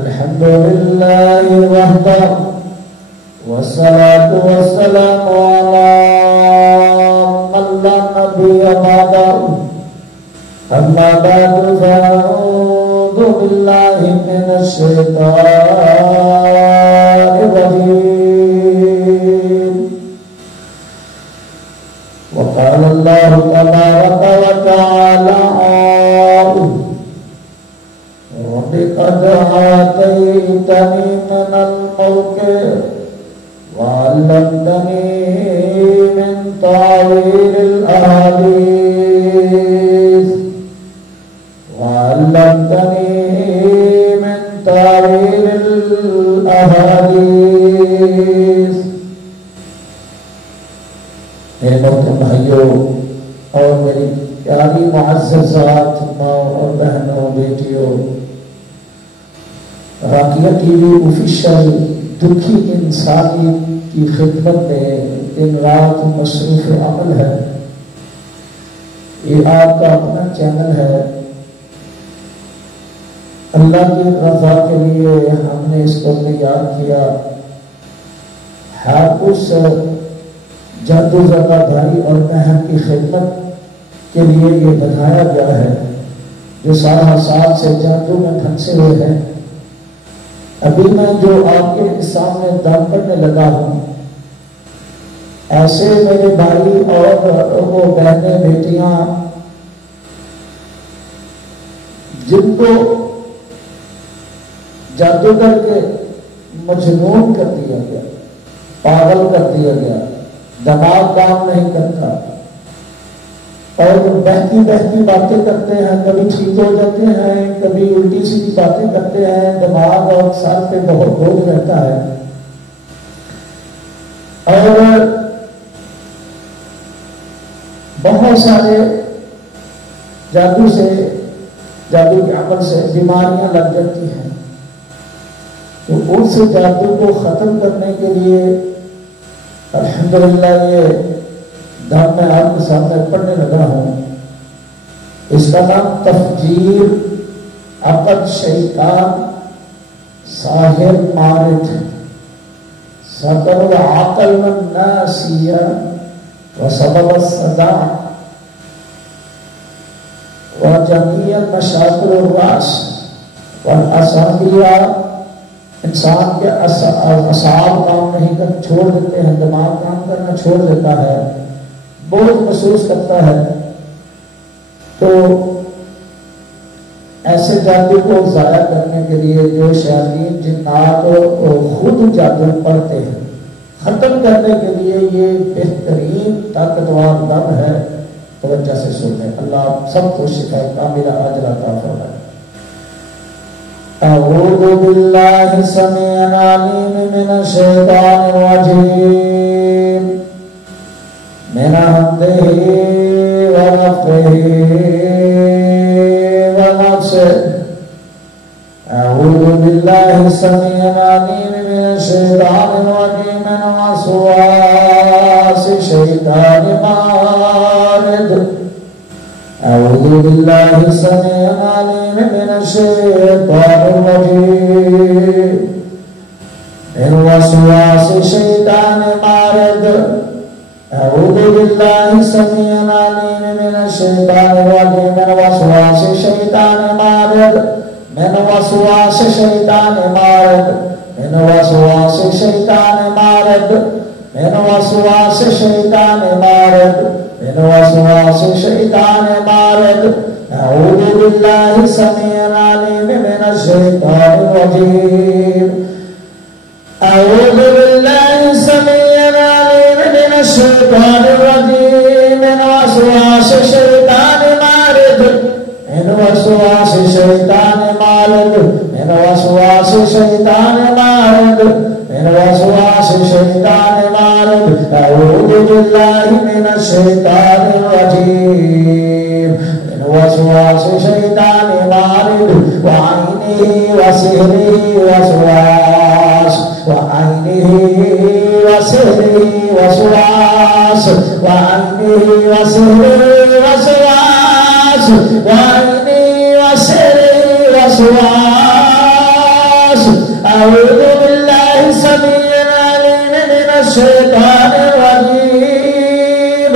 अल्हम्दुलिल्लाहि वहदा वस्सलातु वस्सलामु अला मन ला नबिय्य बअदहु अम्मा बअदु फ़अऊज़ु बिल्लाहि मिनश शैतानिर रजीम। वक़ाल अल्लाहु तबारक व तआला वक़द आतैतनी मिनल मुल्क वअल्लमतनी मिन तावीलिल अहादीस वअल्लमतनी मिन तावीलिल अहादीस। मेरे मोहतरम भाइयों और मेरी प्यारी मुअज़्ज़ज़ात माँ और बहनों बेटियों, राकिया टीवी ऑफिशियल दुखी इंसानी की खिदमत में दिन रात मसरूफ अमल है। ये आपका अपना चैनल है। अल्लाह की रज़ा के लिए हमने इसको तैयार किया। हर उस जादू ज़दाधारी और महर की खिदमत के लिए ये बनाया गया है जो सारा साल से जादू में फंसे हुए हैं। अभी मैं जो आपके सामने दम करने लगा हूं, ऐसे मेरे भाई और वो बहनें बेटियां जिनको जादूगर के मजनून कर दिया गया, पागल कर दिया गया, दिमाग काम नहीं करता और बहती बहती बातें करते हैं, कभी ठीक हो जाते हैं, कभी उल्टी सीधी बातें करते हैं, दिमाग और सर पे बहुत बोझ रहता है और बहुत सारे जादू के अमल से बीमारियां लग जाती हैं। तो उस जादू को खत्म करने के लिए अल्हम्दुलिल्लाह ये दाम मैं आपके सामने पढ़ने लगा हूं। इसका नाम तफजीर अक़द शैतान साहिर मारिद सतर व अक़ल व नासिया व सबब सदा व जमीअ मशाकिल रास व असाबिया। इंसान के असाब काम नहीं कर छोड़ देते हैं, दिमाग काम करना छोड़ देता है, बोझ महसूस करता है। तो ऐसे जादू को ज़ाया करने के लिए जो शैतान जिन्नात खुद जादू पढ़ते हैं, खत्म करने के लिए ये बेहतरीन ताकतवर दम है। तवज्जो से सुने। अल्लाह सबको शिफा कामिला अजर अता फरमाए। अऊज़ु बिल्लाहि समीअल अलीम मिनश शैतानिर रजीम मिन हम्दिही व नफ़्ख़िही व नफ़्सिही। अऊज़ु बिल्लाहि समीअल अलीम मिनश शैतानिर रजीम मिन वसवासिश शैतानिर मारिद। अऊज़ु बिल्लाहि समीअल अलीम मिनश शैतानिर रजीम मिन वसवासिश शैतानिर मारिद। अऊज़ु बिल्लाहि समीअल अलीम मिनश शैतानिर रजीम मिन वसवासिश शैतानिर मारिद मिन वसवासिश शैतानिर मारिद मिन वसवासिश शैतानिर मारिद मिन वसवासिश शैतानिर मारिद मिन वसवासिश शैतानिर मारिद। अऊज़ु बिल्लाहि समीअल अलीम मिनश शैतानिर रजीम। अऊज़ु बिल्लाहि समीअल अलीम मिनश शैतानिर रजीम मिन वसवासिश शैतानिर मारिद मिन वसवासिश शैतानिर मारिद मिन वसवासिश शैतानिर मारिद मिन वसवासिश शैतानिर मारिद। अऊज़ु बिल्लाहि मिनश शैतानिर रजीम मिन वसवासिश शैतानिर मारिद व आइनिही व सिहरिही वसवास व आइनिही व सिहरिही वसवास व आइनिही व सिहरिही वसवास व आइनिही व सिहरिही वसवास अऊज़ु बिल्लाहि समीइल अलीम मिनश शैतानिर रजीम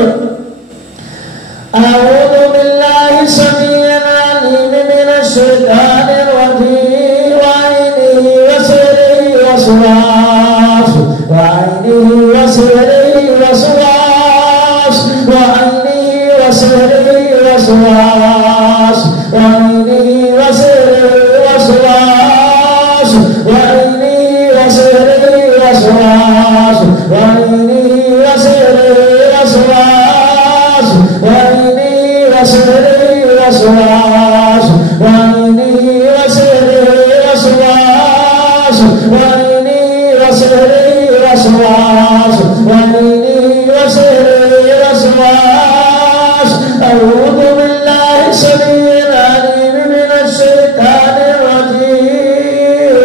अऊज़ु बिल्लाहि समीइल अलीम मिनश शैतानिर रजीम वाइनी वसरी वसवास वाइनी वसरी वसवास वाइनी वसरी वसवास वाइनी वसरी वसवास वाइनी वसरी वसवास वाइनी वसरी वसवास वाइनी वसरी वसवास वाइनी वसरी वसवास वाइनी वसरी वसवास वाइनी वसरी वसवास अऊज़ु बिल्लाहि समीइल अलीम मिनश शैतानिर रजीम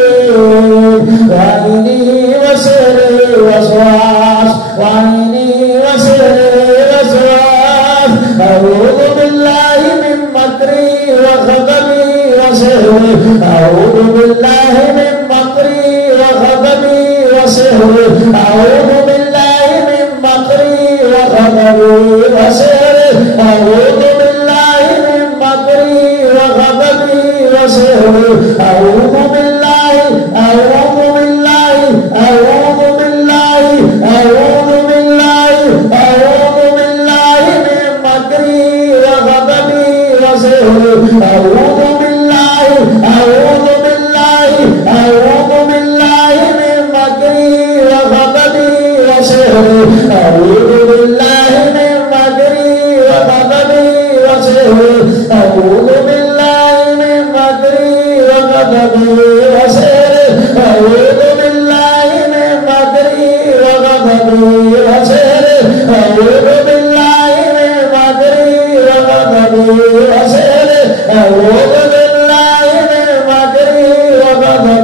वाइनी वसरी वसवास वाइनी वसरी वसवास अऊज़ु बिल्लाहि मिन मकरी व ग़ज़बी व सिहरी अऊज़ु बिल्लाहि मिन मकरी व ग़ज़बी व सिहरी अऊज़ु बिल्लाहि मिन मकरी व ग़ज़बी व सिहरी अऊज़ु बिल्लाहि मिन मकरी व ग़ज़बी व सिहरी अऊज़ु बिल्लाहि अऊज़ु बिल्लाहि अऊज़ु बिल्लाहि अऊज़ु बिल्लाहि अऊज़ु बिल्लाहि मिन मकरी व ग़ज़बी व सिहरी अऊज़ु बिल्लाहि अऊज़ु बिल्लाहि अऊज़ु बिल्लाहि मिन मकरी व ग़ज़बी व सिहरी अऊज़ु बिल्लाहि मिन मकरी व ग़ज़बी व सिहरी अऊज़ु बिल्लाहि मिन मकरी व ग़ज़बी व सिहरी अऊज़ु बिल्लाहि मिन मकरी व ग़ज़बी व सिहरी अऊज़ु बिल्लाहि मिन मकरी व ग़ज़बी व सिहरी अऊज़ु बिल्लाहि मिन मकरी व ग़ज़बी व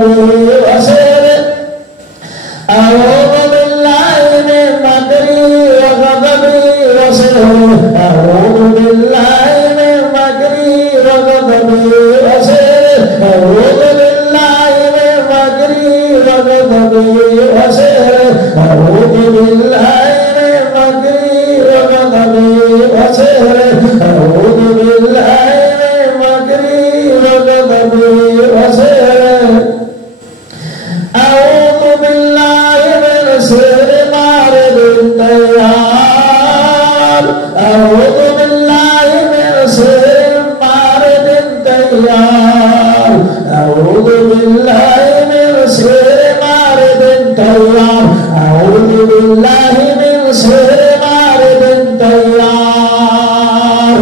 सिहरी अऊज़ु बिल्लाहि मिन मकरी व ग़ज़बी व सिहरी अऊज़ु बिल्लाहि मिन मकरी व ग़ज़बी व सिहरी अऊज़ु बिल्लाहि मिन मकरी व ग़ज़बी व सिहरी अऊज़ु बिल्लाहि मिन मकरी व ग़ज़बी व सिहरी अऊज़ु बिल्लाहि मिन मकरी व ग़ज़बी व सिहरी अऊज़ु बिल्लाहि मिन सिहरी मारिदिन तैयार अऊज़ु बिल्लाहि मिन सिहरी मारिदिन तैयार अऊज़ु बिल्लाहि मिन सिहरी मारिदिन तैयार अऊज़ु बिल्लाहि मिन सिहरी मारिदिन तैयार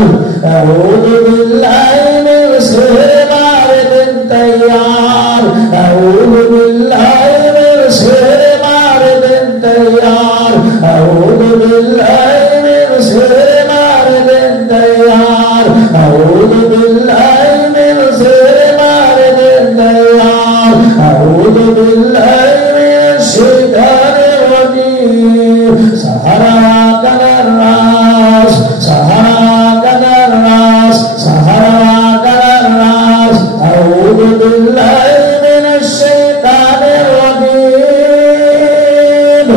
अऊज़ु बिल्लाहि मिन सिहरी मारिदिन तैयार अऊज़ु बिल्लाहि मिन सिहरी मारिदिन तैयार अऊज़ु बिल्लाहि मिन सिहरी मारिदिन तैयार अऊज़ु बिल्लाहि मिन सिहरी मारिदिन तैयार अऊज़ु बिल्लाहि मिनश शैतानिर रजीम सहरा कनर्रास सहरा कनर्रास सहरा कनर्रास अऊज़ु बिल्लाहि मिनश शैतानिर रजीम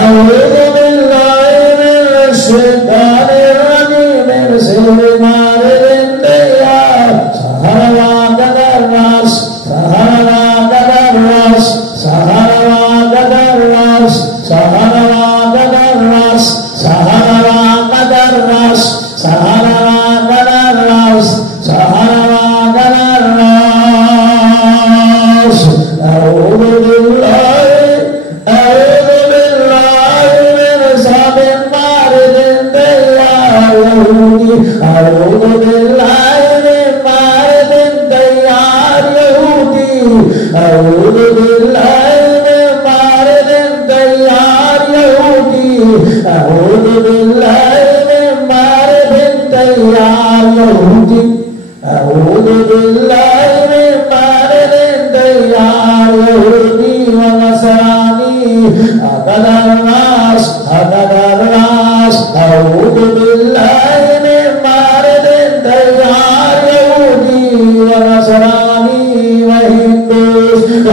अऊज़ु बिल्लाहि मिनश शैतानिर रजीम मिन सिहरी मारिदिन तैयार सहरा कनर्रास सहरा कनर्रास सहरा कनर्रास सहरा कनर्रास सहरा कनर्रास सहरा कनर्रास सहरा कनर्रास अऊज़ु बिल्लाहि मिन साबिन मारिदिन तैयार यहूदी अऊज़ु बिल्लाहि मिन मारिदिन तैयार यहूदी अऊज़ु बिल्लाहि मिन मारिदिन तैयार यहूदी अऊज़ु बिल्लाहि मिन मारिदिन तैयार यहूदी अऊज़ु बिल्लाहि मिन मारिदिन तैयार यहूदी व नसरानी अकदरनास अकदरनास अऊज़ु बिल्लाहि मिन मारिदिन तैयार यहूदी व नसरानी व हिंदूस व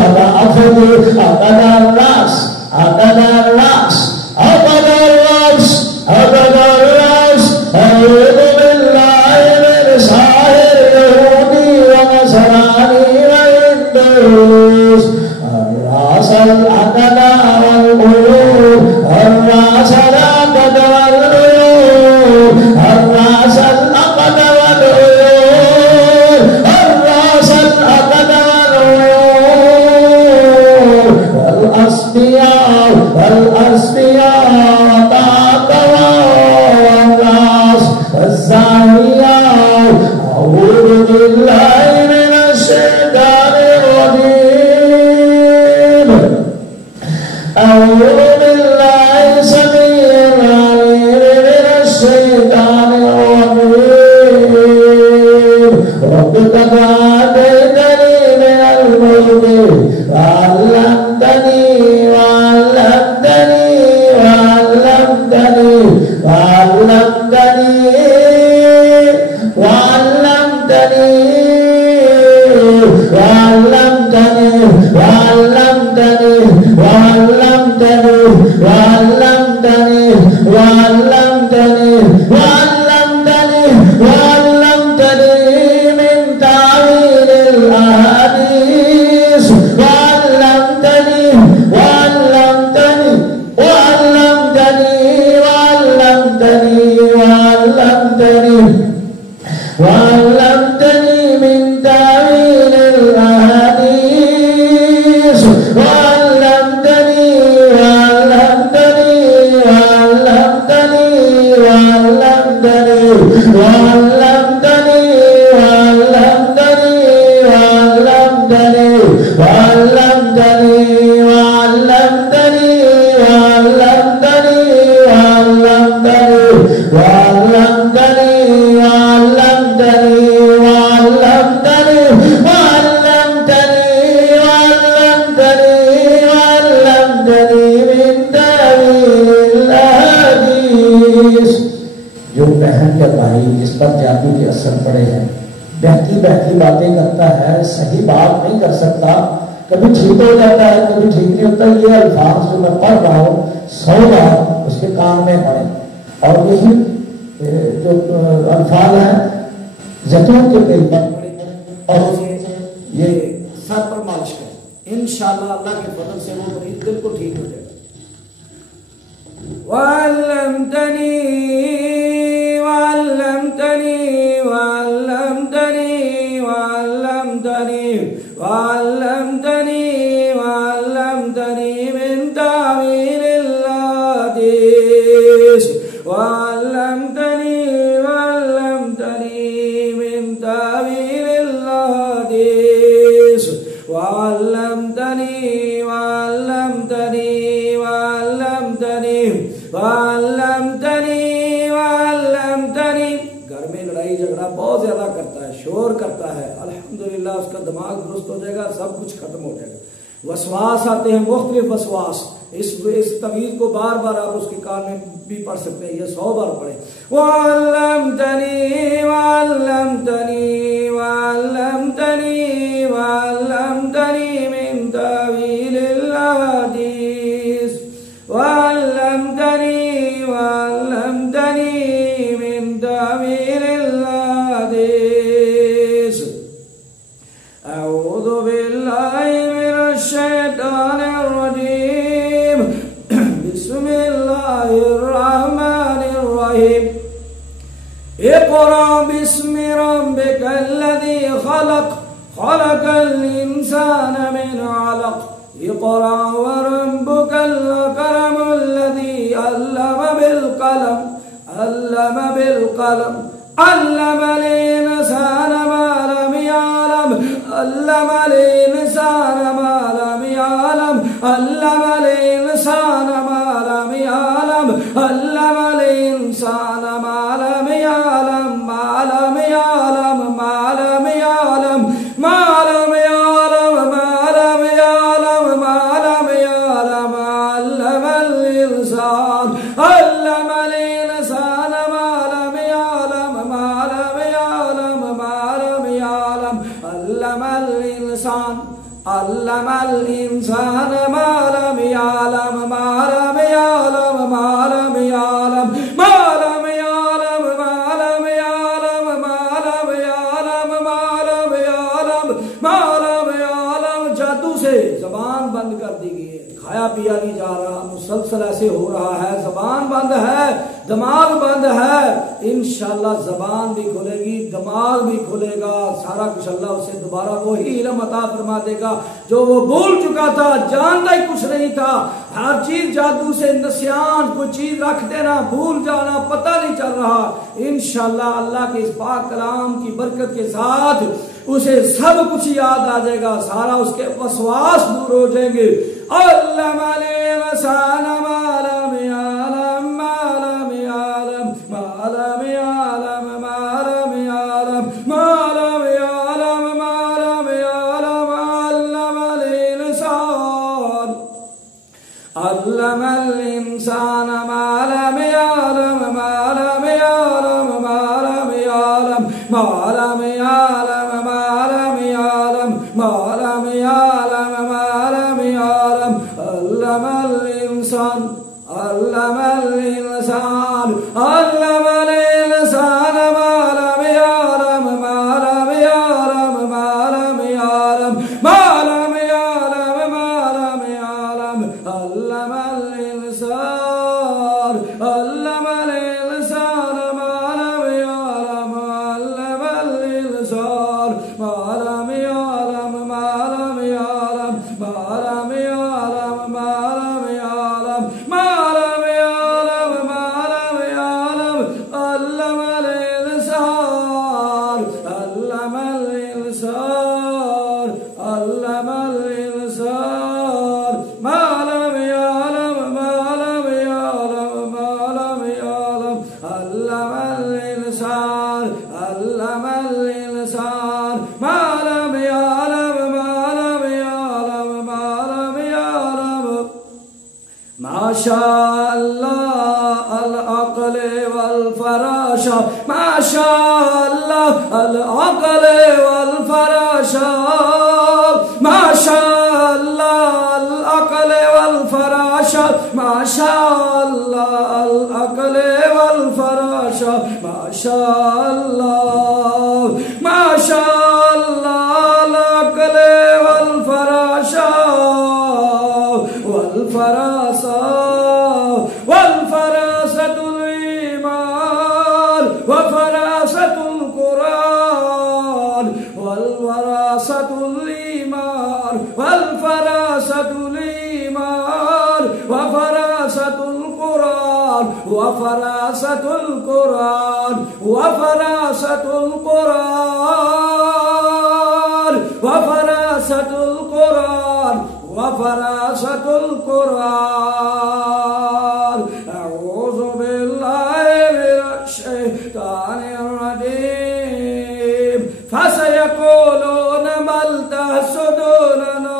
वअल्लमतनी मिन तावीलिल अहादीस वअल्लमतनी वअल्लमतनी वअल्लमतनी वअल्लमतनी वअल्लमतनी वअल्लमतनी वअल्लमतनी वअल्लमतनी जो बहन के भाई जिस पर जादू के असर पड़े हैं, बहकी बहकी बातें करता है, सही बात नहीं कर सकता, कभी ठीक हो जाता है कभी ठीक नहीं होता। ये अल्फाज जो मैं पढ़ रहा हूँ 100 बार उसके कान में पड़े, और यही जो अल्फाज है जैतून के तेल पर और ये सर पर मालिश करें, इंशाअल्लाह अल्लाह के फजल से वो मरीज बिल्कुल ठीक हो जाएगा। वअल्लमतनी वअल्लमतनी वअल्लमतनी वअल्लमतनी वअल्लमतनी वअल्लमतनी मिन तावीलिल हदीस वअल्लमतनी वअल्लमतनी मिन तावीलिल हदीस वअल्लमतनी वअल्लमतनी वअल्लमतनी वअल्लमतनी वअल्लमतनी। घर में लड़ाई झगड़ा बहुत ज्यादा करता है, शोर करता है, अल्हम्दुलिल्लाह उसका दिमाग दुरुस्त हो जाएगा, सब कुछ खत्म हो जाएगा। वसवास आते हैं, मुख्तलिफ वसवास, इस तवीज को बार बार आप उसके कान में भी पढ़ सकते हैं, ये 100 बार पढ़े। वअल्लमतनी वअल्लमतनी वअल्लमतनी वअल्लमतनी मिन तावीलिल हदीस वअल्लमतनी वअल्लमतनी मिन तावीलिल हदीस। अऊज़ु बिल्लाहि मिनश शैतानिर रजीम। बिस्मिल्लाहिर रहमानिर रहीम। इक़रा बिस्मि रब्बिकल्लज़ी खलक़ खलक़ल इंसाना मिन अलक़ इक़रा व रब्बुकल अकरमुल्लज़ी अल्लमा बिल क़लम अल्लमल इंसाना मा लम यअलम अल्लमल इंसाना मा लम यअलम अल्लमल इंसाना मा लम यअलम अल्लमल इंसाना मा लम यअलम मा लम यअलम मा लम यअलम मा लम यअलम मा लम यअलम मा लम यअलम अल्लमल इंसान अल्लमल इंसाना मा लम यअलम मा लम यअलम मा लम यअलम अल्लमल इंसान अल्लमल इंसान मा लम यअलम मा लम यअलम मा लम यअलम मा लम यअलम मा लम यअलम मा लम यअलम मा लम यअलम मा लम यअलम। जादू से जबान बंद कर दी गई है, खाया पिया नहीं जा रहा, मुसलसल ऐसे हो रहा है, जबान बंद है, दिमाग बंद है। इंशाअल्लाह जबान भी खुलेगी, दिमाग भी खुलेगा, सारा कुछ अल्लाह उसे दोबारा वही इल्म अता फरमा देगा जो वो भूल चुका था, जानता ही कुछ नहीं था। हर चीज जादू से नसियान, कोई चीज रख देना, भूल जाना, पता नहीं चल रहा। इंशाअल्लाह अल्लाह के इस पाक कलाम की बरकत के साथ उसे सब कुछ याद आ जाएगा, सारा उसके वसवास दूर हो जाएंगे। अल्लमल इंसाना मा लम यअलम मा लम यअलम मा लम यअलम मा लम यअलम मा लम यअलम मा लम यअलम अल्लमल इंसान अल्लमल इंसान मा लम यअलम मा लम यअलम मा लम यअलम मा लम यअलम मा लम यअलम मा लम यअलम मा लम यअलम अल्लमल इंसान अल्लमल इंसान अल्लमल इंसान मा लम यअलम मा लम यअलम मा लम यअलम मा लम यअलम मा लम यअलम अल्लमल इंसान अल्लमल इंसान मा लम यअलम अल्लमल माशाअल्लाह अल अक़ल वल फ़राशा माशाअल्लाह अल अक़ल वल फ़राशा माशाअल्लाह अल अक़ल वल फ़राशा माशाअल्लाह अल अक़ल वल फ़राशा माशाअल्लाह माशाअल्लाह अल अक़ल वल फ़राशा वल फ़रासा वल फ़रासतुल ईमान व फ़रासतुल कुरान वल फ़रासतुल ईमान वल फ़रासतुल ईमान व फ़रासतुल कुरान व फ़रासतुल कुरान व फ़रासतुल कुरान व फ़रासतुल कुरान व फ़रासतुल कुरान अऊज़ु बिल्लाहि मिनश शैतानिर रजीम फसयक़ूलून बल तहसुदूनना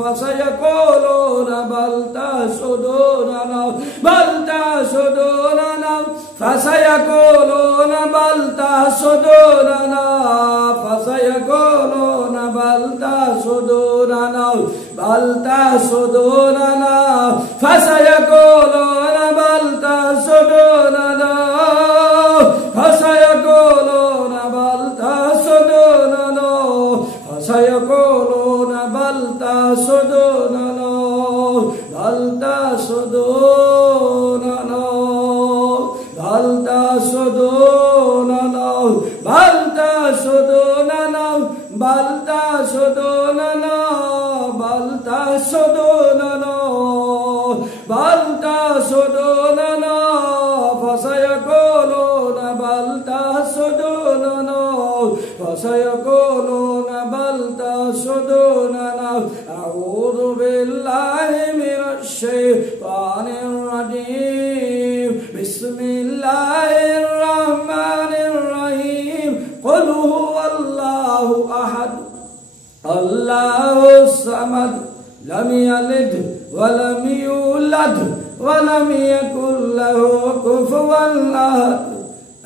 फसयक़ूलून बल तहसुदूनना बल तहसुदूनना फसयक़ूलून बल तहसुदूनना फसयक़ूलून बल तहसुदूनना बल तहसुदूनना फसयक़ूलून बल तहसुदूनना फसयक़ूलून बल तहसुदूनना फसयक़ूलून बल तहसुदूनना बल तहसुदूनना बल तहसुदूनना बल तहसुदूनना बल तहसुदूनना बल तहसुदूनना बल तहसुदूनना फसयक़ूलून बल तहसुदूनना फसयक़ूलून बल तहसुदूनना अऊज़ु बिल्लाहि मिनश शैतानिर रजीम बिस्मिल्लाहिर रहमानिर रहीम क़ुल हुवल्लाहु अहद अल्लाहुस समद लम यलिद वलम यूलद वलम यकुल लहू कुफुवन अहद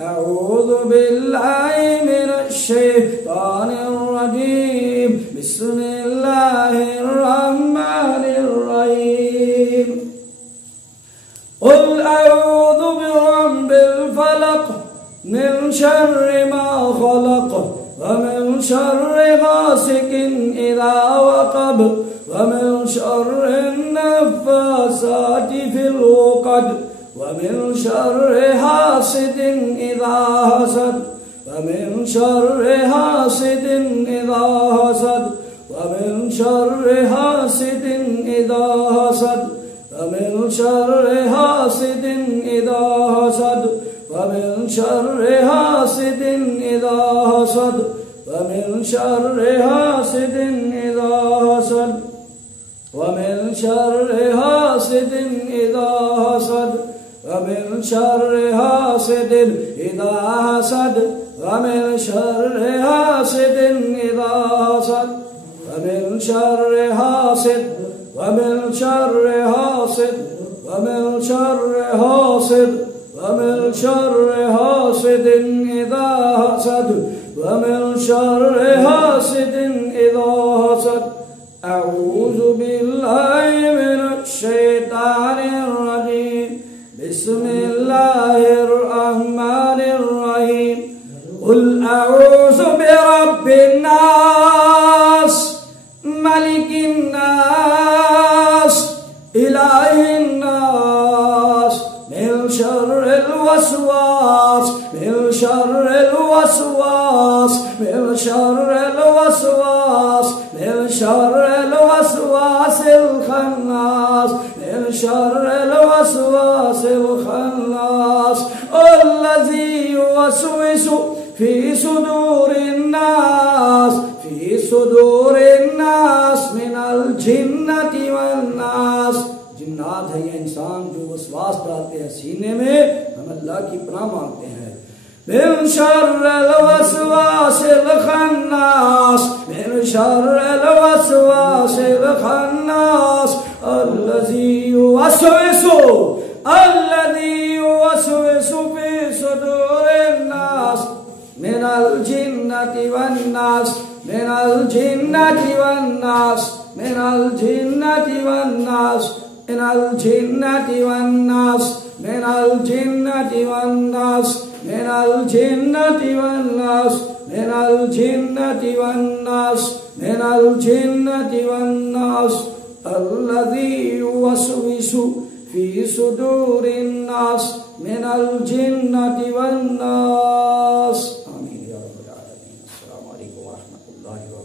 अऊज़ु बिल्लाहि मिनश शैतानिर रजीम बिस्मिल्लाहिर रहमानिर रहीम क़ुल अऊज़ु बिरब्बिल फलक़ मिन शर्रि मा ख़लक़ वमिन शर्रि गासिकिन इज़ा वक़ब वमिन शर्रि नफ़्फ़ासाति फ़िल उक़द वमिन शर्रि हासिदिन इज़ा हसद वमिन शर्रि हासिदिन इज़ा हसद वमिन शर्रि हासिदिन इज़ा हसद वमिन शर्रि हासिदिन इज़ा हसद वमिन शर्रि हासिदिन इज़ा हसद वमिन शर्रि हासिदिन इज़ा हसद वमिन शर्रि हासिदिन इज़ा हसद वमिन शर्रि हासिदिन इज़ा हसद वमिन शर्रि हासिदिन इज़ा हसद वमिन शर्रि हासिद वमिन शर्रि हासिद वमिन शर्रि हासिद वमिन शर्रि हासिदिन इज़ा हसद वमिन शर्रि हासिदिन इज़ा हसद अऊज़ु बिल्लाहि मिनश शैतानिर रजीम बिस्मिल्लाहिर रहमानिर रहीम क़ुल अऊज़ु बिरब्बिन नास मलिकिन नास इलाहिन नास मिन शर्रिल वसवास मिन शर्रिल वसवास मिन शर्रिल वसवास मिन शर्रिल वसवासिल खन्नास मिन शर्रिल वसवासिल खन्नास अल्लज़ी युवस्विसु फी सुदूरिन नास मिनल जिन्नति वन नास। जिन्नात है ये इंसान जो वसवास डालते हैं सीने में, हम अल्लाह की पनाह मांगते हैं। मिन शर्रिल वसवासिल खन्नास मिन शर्रिल वसवासिल खन्नास अल्लज़ी युवस्विसु फी सुदूरिन नास मिनल जिन्नति वन नास मिनल जिन्नति वन नास मिनल जिन्नति वन नास मिनल जिन्नति वन नास मिनल जिन्नति वन नास मिनल जिन्नति वन नास मिनल जिन्नति वन नास मिनल जिन्नति वन नास अल्लज़ी युवस्विसु फी सुदूरिन नास मिनल जिन्नति वन नास। आमीन या रब्बल आलमीन। अस्सलामु अलैकुम व रहमतुल्लाहि व